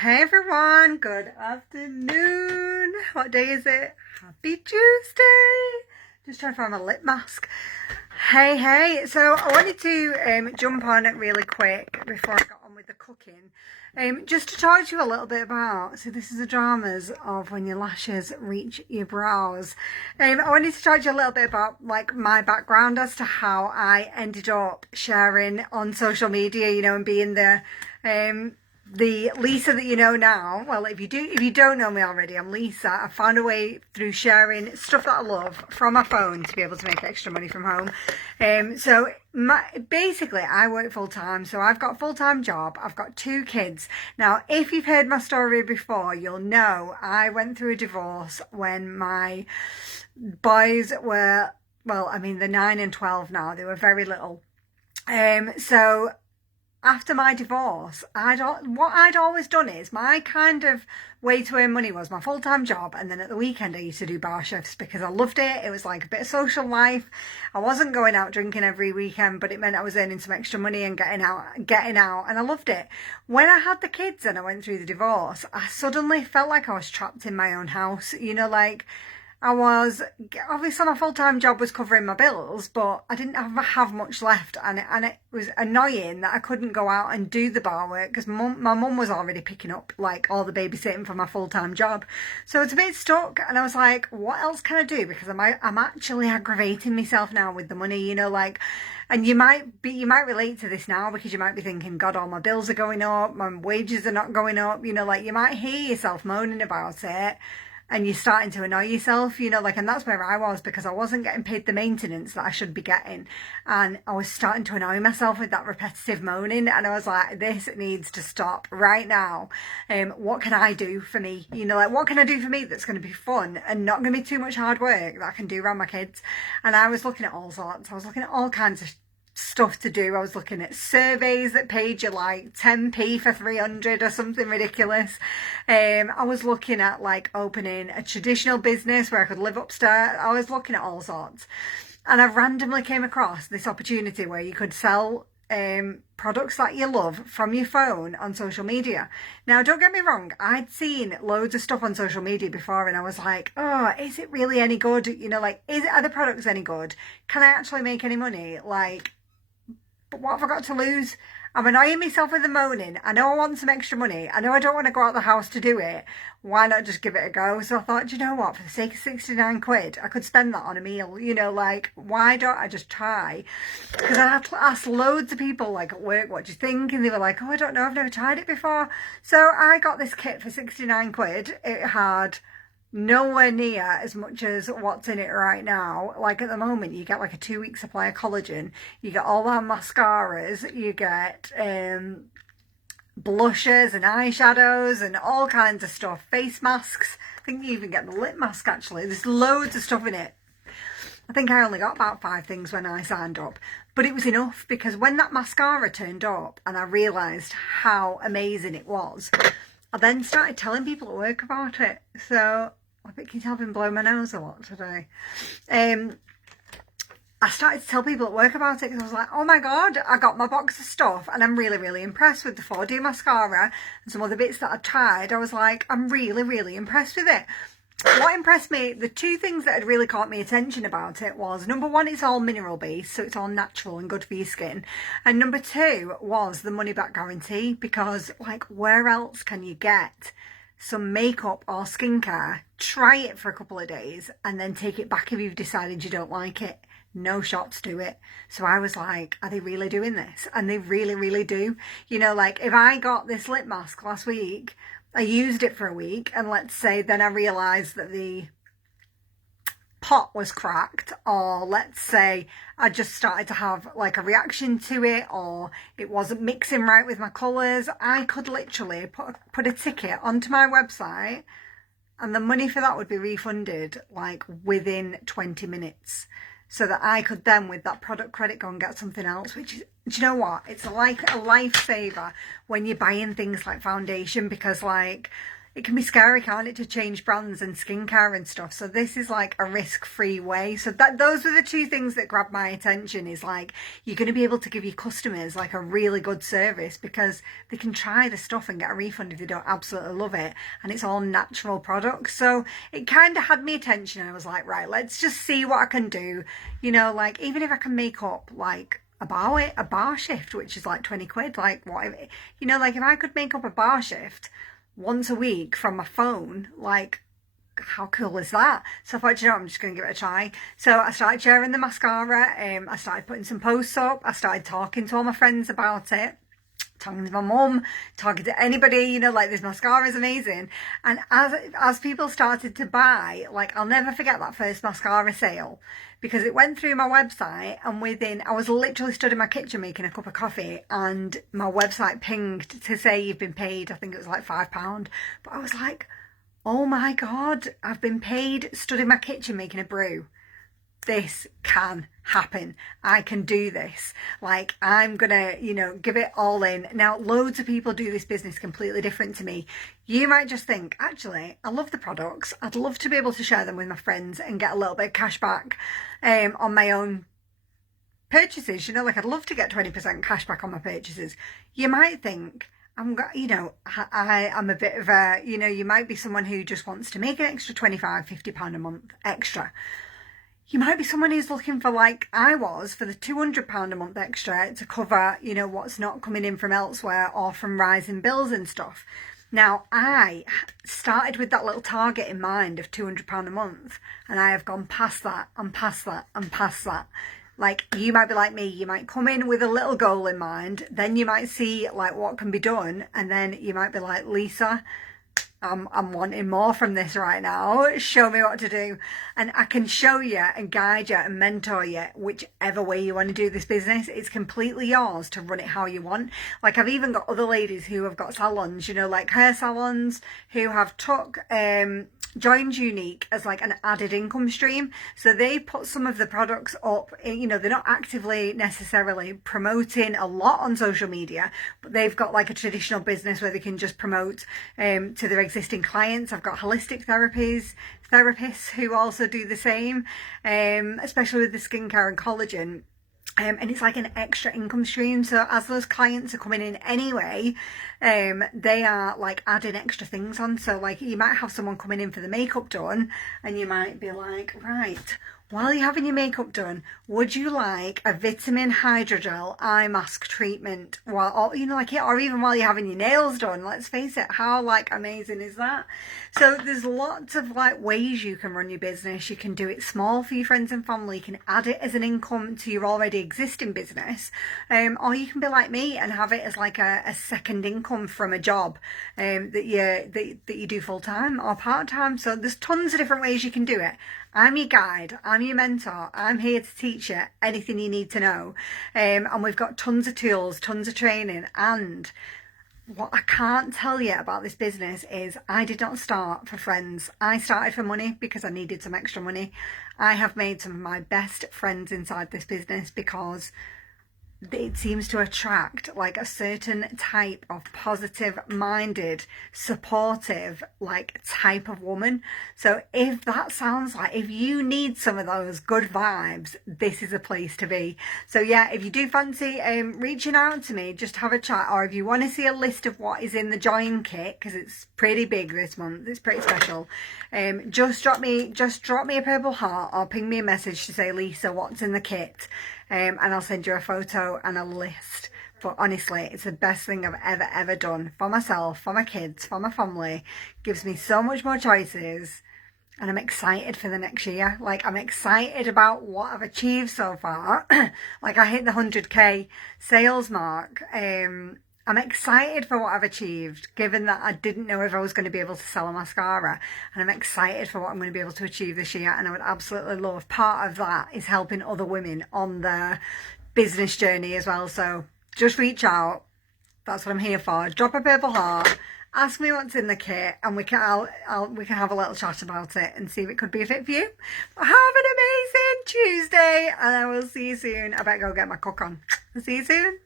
Hey everyone, good afternoon. What day is it? Happy Tuesday. Just trying to find my lip mask. Hey. So I wanted to jump on it really quick before I got on with the cooking. Just to talk to you a little bit about, so this is the dramas of when your lashes reach your brows. I wanted to talk to you a little bit about like my background as to how I ended up sharing on social media, and being the Lisa that you know now. Well, if you don't know me already, I'm Lisa. I found a way through sharing stuff that I love from my phone to be able to make extra money from home. Basically, I work full time, so I've got a full time job. I've got 2 kids. Now, if you've heard my story before, you'll know I went through a divorce when my boys were, they're 9 and 12 now. They were very little. So after my divorce, what I'd always done is my kind of way to earn money was my full-time job, and then at the weekend I used to do bar shifts because I loved it. It was like a bit of social life. I wasn't going out drinking every weekend, but it meant I was earning some extra money and getting out, and I loved it. When I had the kids and I went through the divorce, I suddenly felt like I was trapped in my own house. I was, obviously my full-time job was covering my bills, but I didn't have much left, and it was annoying that I couldn't go out and do the bar work because my mum was already picking up like all the babysitting for my full-time job. So I was a bit stuck, and I was like, what else can I do? Because I'm actually aggravating myself now with the money, and you might relate to this now because you might be thinking, God, all my bills are going up, my wages are not going up, you might hear yourself moaning about it. And you're starting to annoy yourself, and that's where I was, because I wasn't getting paid the maintenance that I should be getting. And I was starting to annoy myself with that repetitive moaning. And I was like, this needs to stop right now. What can I do for me? What can I do for me that's going to be fun and not going to be too much hard work that I can do around my kids? And I was looking at all sorts. I was looking at all kinds of stuff to do. I was looking at surveys that paid you like 10p for 300 or something ridiculous. I was looking at like opening a traditional business where I could live upstairs. I was looking at all sorts, and I randomly came across this opportunity where you could sell products that you love from your phone on social media. Now, don't get me wrong, I'd seen loads of stuff on social media before, and I was like, oh, is it really any good? Are the products any good? Can I actually make any money? But what have I got to lose? I'm annoying myself with the moaning. I know I want some extra money. I know I don't want to go out the house to do it. Why not just give it a go? So I thought, you know what? For the sake of 69 quid, I could spend that on a meal. Why don't I just try? Because I had to ask loads of people, like at work, what do you think? And they were like, oh, I don't know. I've never tried it before. So I got this kit for 69 quid. It had nowhere near as much as what's in it right now. Like at the moment, you get like a 2-week supply of collagen, you get all our mascaras, you get blushes and eyeshadows and all kinds of stuff, face masks. I think you even get the lip mask actually. There's loads of stuff in it. I think I only got about 5 things when I signed up, but it was enough, because when that mascara turned up and I realised how amazing it was, I then started telling people at work about it. So I think you tell me blow my nose a lot today. I started to tell people at work about it because I was like, oh my God, I got my box of stuff and I'm really, really impressed with the 4D mascara and some other bits that I tried. I was like, I'm really, really impressed with it. What impressed me, the 2 things that had really caught my attention about it was, number 1, it's all mineral based, so it's all natural and good for your skin. And number 2 was the money back guarantee, because like where else can you get some makeup or skincare, try it for a couple of days and then take it back if you've decided you don't like it? No shops do it. So I was like, are they really doing this? And they really, really do. If I got this lip mask last week, I used it for a week, and let's say then I realised that the pot was cracked, or let's say I just started to have like a reaction to it, or it wasn't mixing right with my colours, I could literally put a ticket onto my website and the money for that would be refunded like within 20 minutes. So that I could then, with that product credit, go and get something else, which is, do you know what? It's like a lifesaver when you're buying things like foundation, because like it can be scary, can't it, to change brands and skincare and stuff. So this is like a risk-free way. So those were the two things that grabbed my attention, is like, you're going to be able to give your customers like a really good service, because they can try the stuff and get a refund if they don't absolutely love it, and it's all natural products. So it kind of had me attention, and I was like, right, let's just see what I can do. You know, like, even if I can make up like a bar shift, which is like 20 quid, like, whatever, you know, like if I could make up a bar shift once a week from my phone, like, how cool is that? So I thought, you know, I'm just going to give it a try. So I started sharing the mascara, I started putting some posts up, I started talking to all my friends about it, talking to my mum, talking to anybody, you know, like, this mascara is amazing. And as people started to buy, like, I'll never forget that first mascara sale, because it went through my website, and I was literally stood in my kitchen making a cup of coffee, and my website pinged to say you've been paid, I think it was like £5. But I was like, oh my God, I've been paid, stood in my kitchen making a brew. This can happen. I can do this. Like, I'm gonna, you know, give it all in. Now, loads of people do this business completely different to me. You might just think, actually, I love the products. I'd love to be able to share them with my friends and get a little bit of cash back on my own purchases. You know, like, I'd love to get 20% cash back on my purchases. You might think, you know, I'm a bit of a, you know, you might be someone who just wants to make an extra £25, £50 a month extra. You might be someone who's looking for, like I was, for the £200 a month extra to cover, you know, what's not coming in from elsewhere or from rising bills and stuff. Now, I started with that little target in mind of £200 a month, and I have gone past that and past that and past that. Like, you might be like me, you might come in with a little goal in mind, then you might see like what can be done, and then you might be like, Lisa, I'm wanting more from this right now. Show me what to do. And I can show you and guide you and mentor you whichever way you want to do this business. It's completely yours to run it how you want. Like, I've even got other ladies who have got salons, you know, like hair salons, who have joined Younique as like an added income stream. So they put some of the products up, you know, they're not actively necessarily promoting a lot on social media, but they've got like a traditional business where they can just promote to their existing clients. I've got holistic therapists who also do the same, especially with the skincare and collagen. And it's like an extra income stream. So as those clients are coming in anyway, they are like adding extra things on. So like, you might have someone coming in for the makeup done, and you might be like, right, while you're having your makeup done, would you like a vitamin hydrogel eye mask treatment? Or, you know, like, or even while you're having your nails done. Let's face it, how like amazing is that? So there's lots of like ways you can run your business. You can do it small for your friends and family. You can add it as an income to your already existing business, or you can be like me and have it as like a second income from a job that you do full time or part time. So there's tons of different ways you can do it. I'm your guide, I'm your mentor, I'm here to teach you anything you need to know. And we've got tons of tools, tons of training. And what I can't tell you about this business is I did not start for friends. I started for money because I needed some extra money. I have made some of my best friends inside this business because it seems to attract like a certain type of positive minded, supportive, like type of woman. So if that sounds like, if you need some of those good vibes, this is a place to be. So yeah, if you do fancy reaching out to me, just have a chat. Or if you want to see a list of what is in the join kit, because it's pretty big this month, it's pretty special, just drop me a purple heart or ping me a message to say, Lisa, what's in the kit? And I'll send you a photo and a list. But honestly, it's the best thing I've ever done for myself, for my kids, for my family. Gives me so much more choices, and I'm excited for the next year. Like, I'm excited about what I've achieved so far. Like, I hit the 100k sales mark. I'm excited for what I've achieved, given that I didn't know if I was going to be able to sell a mascara. And I'm excited for what I'm going to be able to achieve this year. And I would absolutely love, part of that is helping other women on their business journey as well. So just reach out. That's what I'm here for. Drop a purple heart. Ask me what's in the kit, and we can have a little chat about it and see if it could be a fit for you. But have an amazing Tuesday, and I will see you soon. I better go get my cook on. See you soon.